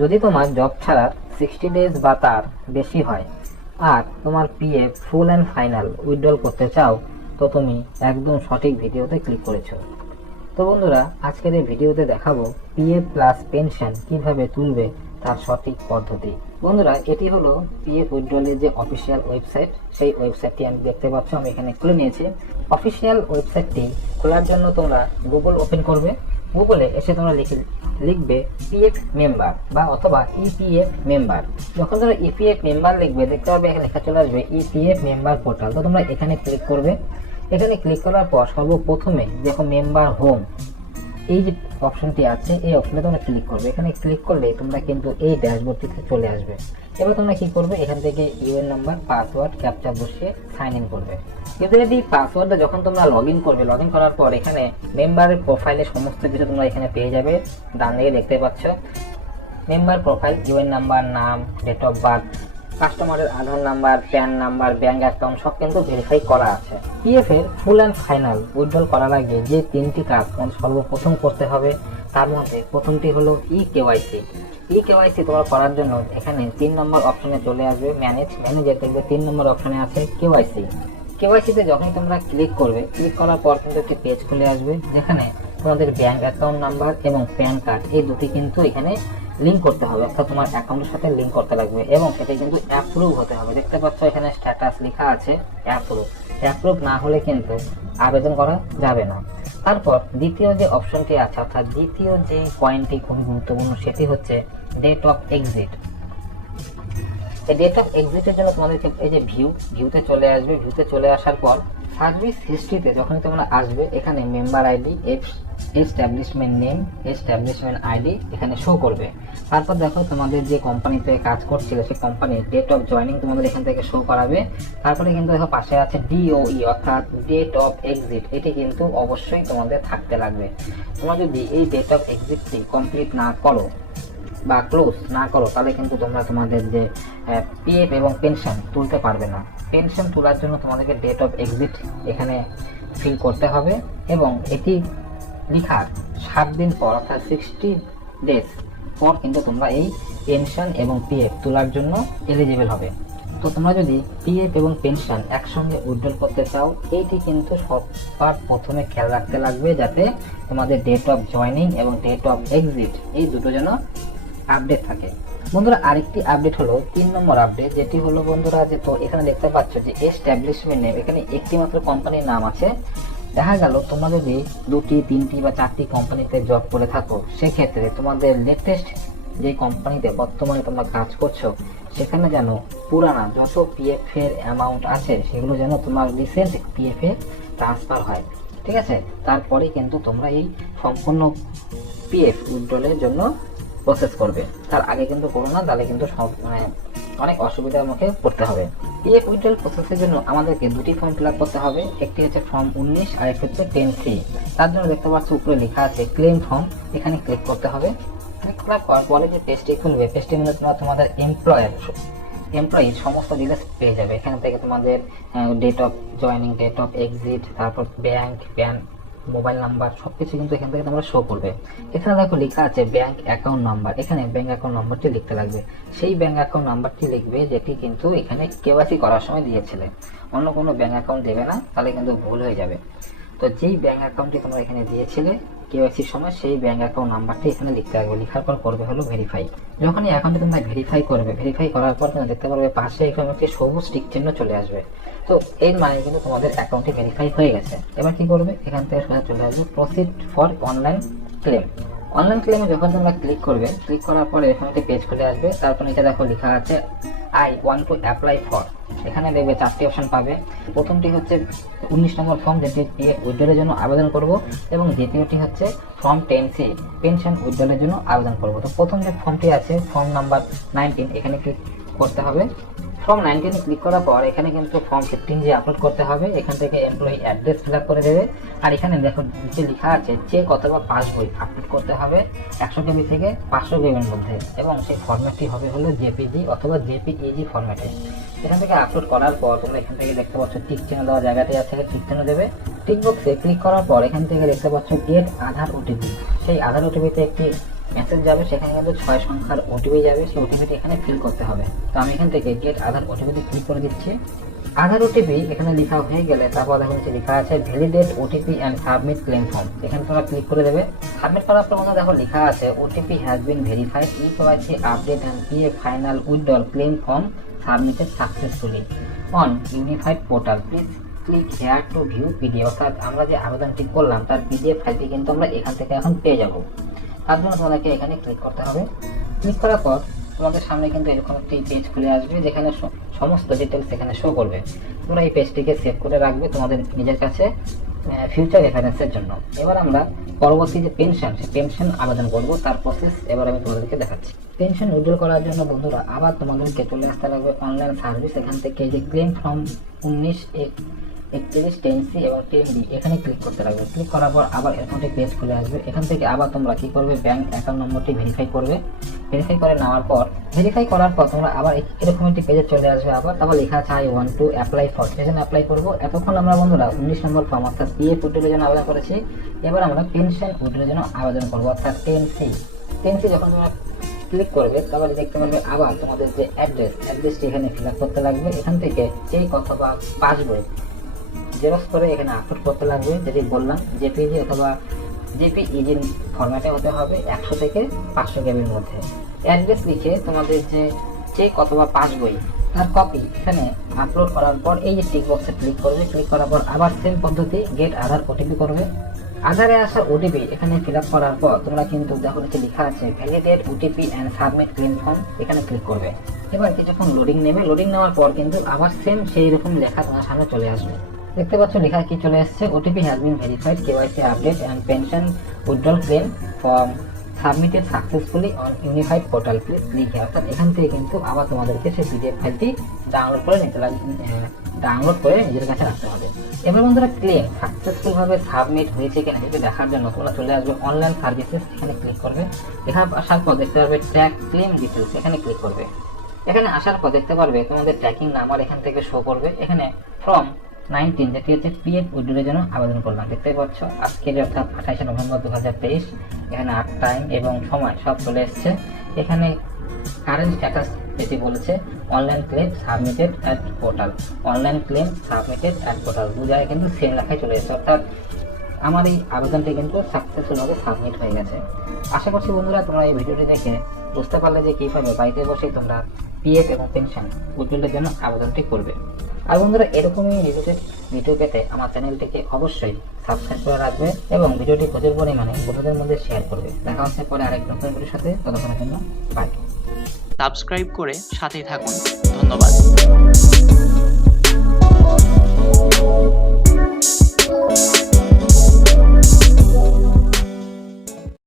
যদি তোমার জব ছাড়ার 60 ডেজ বা তার বেশি হয় আর তোমার PF full and final withdrawal করতে চাও, তো তুমি একদম সঠিক ভিডিওতে ক্লিক করেছো। তো বন্ধুরা, আজকের এই ভিডিওতে দেখাবো পিএফ প্লাস পেনশন কিভাবে তুলবে তার সঠিক পদ্ধতি। বন্ধুরা, এটি হলো পিএফ উইথড্রলের যে অফিসিয়াল ওয়েবসাইট, সেই ওয়েবসাইটটি আমি দেখতে পাচ্ছ আমি এখানে খুলে নিয়েছি। অফিসিয়াল ওয়েবসাইটটি খোলার জন্য তোমরা গুগল ওপেন করবে। গুগলে এসে তোমরা লিখবে পিএফ মেম্বার বা অথবা ইপিএফ মেম্বার। যখন তোমরা ইপিএফ মেম্বার লিখবে, দেখতে পাবে এখানে লেখা চলে আসবে ইপিএফ মেম্বার পোর্টাল। তো তোমরা এখানে ক্লিক করবে। এখানে ক্লিক করার পর সর্বপ্রথমে দেখো মেম্বার হোম, এই যে অপশনটি আছে এই অপশনে তোমরা ক্লিক করবে। এখানে ক্লিক করলে তোমরা কিন্তু এই ড্যাশবোর্ডটিতে চলে আসবে। এবার তোমরা কি করবে, এখান থেকে ইউএন নাম্বার, পাসওয়ার্ড, ক্যাপচা বসিয়ে সাইন ইন করবে। ইউজারআইডি পাসওয়ার্ডটা যখন তোমরা লগ ইন করবে, লগ ইন করার পর এখানে মেম্বারের প্রোফাইলে সমস্ত কিছু তোমরা এখানে পেয়ে যাবে। ডান দিকে দেখতে পাচ্ছ মেম্বার প্রোফাইল, ইউএন নাম্বার, নাম, ডেট অফ বার্থ, কাস্টমারের Aadhaar number, PAN number, bank account সব কিন্তু ভেরিফাই করা আছে। পিএফ এর ফুল অ্যান্ড ফাইনাল উইথড্রল করার আগে যে 3টি কাজ সর্বপ্রথম করতে হবে, তার মধ্যে প্রথমটি হলো কেওয়াইসি। কেওয়াইসি তোমার করার জন্য এখানে 3 নম্বর অপশনে চলে আসবে ম্যানেজে দেখবে 3 নম্বর অপশনে আছে কেওয়াইসি। কেওয়াইসিতে যখন তোমরা ক্লিক করবে, ক্লিক করার পর কিন্তু একটি পেজ খুলে আসবে যেখানে তোমাদের ব্যাংক অ্যাকাউন্ট নাম্বার এবং প্যান কার্ড এই দুটি কিন্তু এখানে লিঙ্ক করতে হবে, অর্থাৎ তোমার অ্যাকাউন্টের সাথে লিঙ্ক করতে লাগবে এবং সেটা কিন্তু অ্যাপ্রুভ হতে হবে। দেখতে পাচ্ছ এখানে স্ট্যাটাস লেখা আছে অ্যাপ্রুভ না হলে কিন্তু আবেদন করা যাবে না। তারপর দ্বিতীয় যে অপশনটি আছে, অর্থাৎ দ্বিতীয় যে পয়েন্টটি খুবই গুরুত্বপূর্ণ, সেটি হচ্ছে ডেট অফ এক্সিট। এই ডেট অফ এক্সিটের জন্য তোমাদেরকে এই যে ভিউতে চলে আসবে। ভিউতে চলে আসার পর সার্ভিস হিস্ট্রিতে যখন তোমরা আসবে, এখানে member ID, establishment name, establishment ID এখানে শো করবে। তারপর দেখো তোমাদের যে কোম্পানিতে কাজ করছিল সেই কোম্পানির ডেট অফ জয়নিং তোমাদের এখান থেকে শো করাবে। তারপরে কিন্তু দেখো পাশে আছে ডিওই অর্থাৎ ডেট অফ এক্সিট, এটি কিন্তু অবশ্যই তোমাদের থাকতে লাগবে। তোমরা যদি এই ডেট অফ এক্সিটটি কমপ্লিট না করো বা ক্লোজ না করো, তাহলে কিন্তু তোমরা তোমাদের যে পিএফ এবং পেনশন তুলতে পারবে না। পেনশন তোলার জন্য তোমাদেরকে ডেট অফ এক্সিট এখানে ফিল করতে হবে এবং এটি লিখার 7 দিন পর অর্থাৎ 60 ডেজ পর কিন্তু তোমরা এই পেনশন এবং পিএফ তোলার জন্য এলিজিবল হবে। তো তোমরা যদি পিএফ এবং পেনশন একসঙ্গে উইথড্রল করতে চাও, এইটি কিন্তু সবার প্রথমে খেয়াল রাখতে লাগবে যাতে তোমাদের ডেট অফ জয়নিং এবং ডেট অফ এক্সিট এই দুটো যেন আপডেট থাকে। বন্ধুরা, আরেকটি আপডেট হলো 3 নম্বর আপডেট, যেটি হলো বন্ধুরা যে তো এখানে দেখতে পাচ্ছ যে এস্টাবলিশমেন্ট নেম, এখানে একটি মাত্র কোম্পানির নাম আছে। দেখা গেল তোমরা যদি 2টি 3টি বা 4টি কোম্পানিতে জব করে থাকো, সেক্ষেত্রে তোমাদের লেটেস্ট যে কোম্পানিতে বর্তমানে তোমরা কাজ করছো সেখানে যেন পুরানা যত পিএফ এর অ্যামাউন্ট আছে সেগুলো যেন তোমার রিসেন্ট পিএফ এ ট্রান্সফার হয়। ঠিক আছে, তারপরে কিন্তু তোমরা এই সম্পূর্ণ পিএফ উইথড্রলের জন্য প্রসেস করবে। তার আগে কিন্তু করো না, তাহলে কিন্তু সব অনেক অসুবিধার মুখে পড়তে হবে। পিএফ উইথড্রল প্রসেসের জন্য আমাদেরকে 2টি ফর্ম ফিল আপ করতে হবে। একটি হচ্ছে ফর্ম 19 আর একটি হচ্ছে 10-3। তার জন্য দেখতে পাচ্ছ উপরে লেখা আছে ক্লেম ফর্ম, এখানে ক্লিক করতে হবে। ক্লিক করার পর পরে যে পেজটি খুলবে, পেজটি মধ্যে তোমরা তোমাদের এমপ্লয়ির সমস্ত ডিটেলস পেয়ে যাবে। এখান থেকে তোমাদের date of joining, date of exit, তারপর ব্যাংক, প্যান, মোবাইল নাম্বার সবকিছু কিন্তু এখান থেকে তোমরা শো করবে। এখানে দেখো লেখা আছে ব্যাংক অ্যাকাউন্ট নাম্বার, এখানে ব্যাংক অ্যাকাউন্ট নাম্বারটি লিখতে লাগবে। সেই ব্যাংক অ্যাকাউন্ট নাম্বারটি লিখবে যেটি কিন্তু এখানে কেওয়াইসি করার সময় দিয়েছিলে, অন্য কোনো ব্যাংক অ্যাকাউন্ট দেবে না, তাহলে কিন্তু ভুল হয়ে যাবে। তো যেই ব্যাংক অ্যাকাউন্টটি তোমরা এখানে দিয়েছিলে কেওয়াইসির সময়, সেই ব্যাংক অ্যাকাউন্ট নাম্বারটি এখানে লিখতে লাগবে। লেখার পর করবে হলো ভেরিফাই। যখন এই অ্যাকাউন্টে তোমরা ভেরিফাই করবে, ভেরিফাই করার পর তোমরা দেখতে পারবে পাশে এখানে একটি সবুজ টিক চিহ্ন চলে আসবে। তো এর মানে কিন্তু তোমাদের অ্যাকাউন্টটি ভেরিফাই হয়ে গেছে। এবার কি করবে, এখান থেকে সোজা চলে আসবে proceed for online claim. Online ক্লেমে যখন তোমরা ক্লিক করবে, ক্লিক করার পরে এখানে একটি পেজ খুলে আসবে। তারপর নিচে দেখো লেখা আছে I want to apply for. এখানে দেখবে 4টি অপশন পাবে। প্রথমটি হচ্ছে 19 নম্বর ফর্ম, যেটি পিএফ উইথড্রলের জন্য আবেদন করব, এবং দ্বিতীয়টি হচ্ছে ফর্ম 10C পেনশন উইথড্রলের জন্য আবেদন করব। তো প্রথম যে ফর্মটি আছে ফর্ম নাম্বার 19, এখানে ক্লিক করতে হবে। ফর্ম 19 ক্লিক করার পর এখানে কিন্তু ফর্ম 15 যে আপলোড করতে হবে, এখান থেকে এমপ্লয়ি অ্যাড্রেস ফিল আপ করে দেবে। আর এখানে দেখো নিচে লেখা আছে চেক অথবা পাসবই আপলোড করতে হবে 100 কেবি থেকে 500 কেবির মধ্যে, এবং সেই ফরম্যাটটি হবে হলো জেপিজি অথবা জেপিইজি ফরম্যাটে। এখান থেকে আপলোড করার পর তোমরা এখান থেকে দেখতে পাচ্ছ টিক চিহ্ন দেওয়া জায়গাটি আছে, টিক চিহ্ন দেবে। টিক বক্সে ক্লিক করার পর এখান থেকে দেখতে পাচ্ছ গেট আধার ওটিপি। সেই আধার ওটিপিতে একটি মেসেজ যাবে, সেখানে কিন্তু 6 সংখ্যার ওটিপি যাবে, সেই ওটিপিটি এখানে ফিল করতে হবে। তো আমি এখান থেকে গেট আধার ওটিপিতে ক্লিক করে দিচ্ছি। আধার ওটিপি এখানে লেখা হয়ে গেলে তারপর দেখো নিচে লেখা আছে validate OTP and submit claim form, এখানে তোমরা ক্লিক করে দেবে। সাবমিট করার পর মধ্যে দেখো লেখা আছে OTP has been verified, eKYC update and PF final withdrawal claim form submitted successfully on unified portal, please click here two view PDF. অর্থাৎ আমরা যে আবেদনটি করলাম তার পিডিএফ ফাইলটি কিন্তু আমরা এখান থেকে এখন পেয়ে যাব। তার জন্য তোমাদেরকে এখানে ক্লিক করতে হবে। ক্লিক করার পর তোমাদের সামনে কিন্তু এরকম একটি পেজ খুলে আসবে, যেখানে সমস্ত ডিটেলস এখানে শো করবে। তোমরা এই পেজটিকে সেভ করে রাখবে তোমাদের নিজের কাছে ফিউচার রেফারেন্সের জন্য। এবার আমরা পরবর্তী যে পেনশন, সেই পেনশন আবেদন করব, তার প্রসেস এবার আমি তোমাদেরকে দেখাচ্ছি। পেনশন উইথড্র করার জন্য বন্ধুরা আবার তোমাদেরকে চলে আসতে লাগবে অনলাইন সার্ভিস। এখান থেকে যে ক্লেম ফর্ম 1931 10C এবং 10D এখানে ক্লিক করতে লাগবে। ক্লিক করার পর আবার এরকম একটি পেজ খুলে আসবে। এখান থেকে আবার তোমরা কি করবে, ব্যাংক অ্যাকাউন্ট নম্বরটি ভেরিফাই করবে। ভেরিফাই করে নেওয়ার পর তোমরা আবার এরকম একটি পেজে চলে আসবে। আবার তারপর লেখা আছে I want to apply for, সেখানে অ্যাপ্লাই করবো। এতক্ষণ আমরা বন্ধুরা 19 নম্বর ফর্ম অর্থাৎ পিএফ উইথড্রলের জন্য আবেদন করেছি। এবার আমরা পেনশন উইথড্রলের জন্য আবেদন করবো অর্থাৎ 10C যখন তোমরা ক্লিক করবে তারপরে দেখতে পারবে আবার তোমাদের যে অ্যাড্রেসটি এখানে ফিল আপ করতে লাগবে। এখান থেকে চেক অথবা পাসবই জেরক্স করে এখানে আপলোড করতে লাগবে, যেটি বললাম জেপিজি অথবা জেপিইজি ফরম্যাটে হতে হবে 100 থেকে 500 কেবির মধ্যে। অ্যাড্রেস লিখে তোমাদের যে চেক অথবা পাসবই তার কপি এখানে আপলোড করার পর এই যে টিক বক্সে ক্লিক করবে। ক্লিক করার পর আবার সেম পদ্ধতি গেট আধার ওটিপি করবে। আধারে আসা ওটিপি এখানে ফিল আপ করার পর তোমরা কিন্তু দেখো নিচে লেখা আছে validate OTP and submit claim form, এখানে ক্লিক করবে। এবার কিছুক্ষণ লোডিং নেবে। লোডিং নেওয়ার পর কিন্তু আবার সেম সেই রকম লেখা তোমার সামনে চলে আসবে। দেখতে পাচ্ছ লেখা কি চলে এসেছে, OTP has been verified, KYC update and pension withdrawal claim form submitted successfully on unified portal, please click here. অর্থাৎ এখান থেকে কিন্তু আবার তোমাদেরকে সেই পিডিএফ ফাইলটি ডাউনলোড করে নিজের কাছে রাখতে হবে। এবার বন্ধুরা ক্লেম সাকসেসফুল ভাবে সাবমিট হয়েছে কিনা সেটা দেখার জন্য তোমরা চলে আসবে অনলাইন সার্ভিসেস, এখানে ক্লিক করবে। এখানে আসার পর দেখতে পারবে ট্র্যাক ক্লেম ডিটেলস, এখানে ক্লিক করবে। এখানে আসার পর দেখতে পারবে তোমাদের ট্র্যাকিং নাম্বার এখান থেকে শো করবে। এখানে ফর্ম 19 যেটি হচ্ছে পিএফ উইথড্রলের জন্য আবেদন করলাম, দেখতে পাচ্ছ আজকের অর্থাৎ 28 নভেম্বর 2023। এখানে 8 টাইম এবং সময় সব চলে এসছে। এখানে কারেন্ট স্ট্যাটাস যেটি বলেছে online claim submitted at portal, online claim submitted at portal দু জায়গায় কিন্তু সেম লেখায় চলে এসেছে। অর্থাৎ আমার এই আবেদনটি কিন্তু সাকসেসফুলভাবে সাবমিট হয়ে গেছে। আশা করছি বন্ধুরা তোমরা এই ভিডিওটি দেখে বুঝতে পারলে যে কীভাবে বাড়িতে বসেই তোমরা পিএফ এবং পেনশন উইথড্রলের জন্য আবেদনটি করবে। আর বন্ধুরা এরকমই রিলেটেড ভিডিও পেতে আমার চ্যানেলটিকে অবশ্যই সাবস্ক্রাইব করে রাখবে এবং ভিডিওটি প্রচুর পরিমাণে বন্ধুদের মধ্যে শেয়ার করবে। দেখা হচ্ছে পরে আরেক নতুন ভিডিওর সাথে, ততক্ষণের জন্য বাই। সাবস্ক্রাইব করে সাথেই থাকুন। ধন্যবাদ।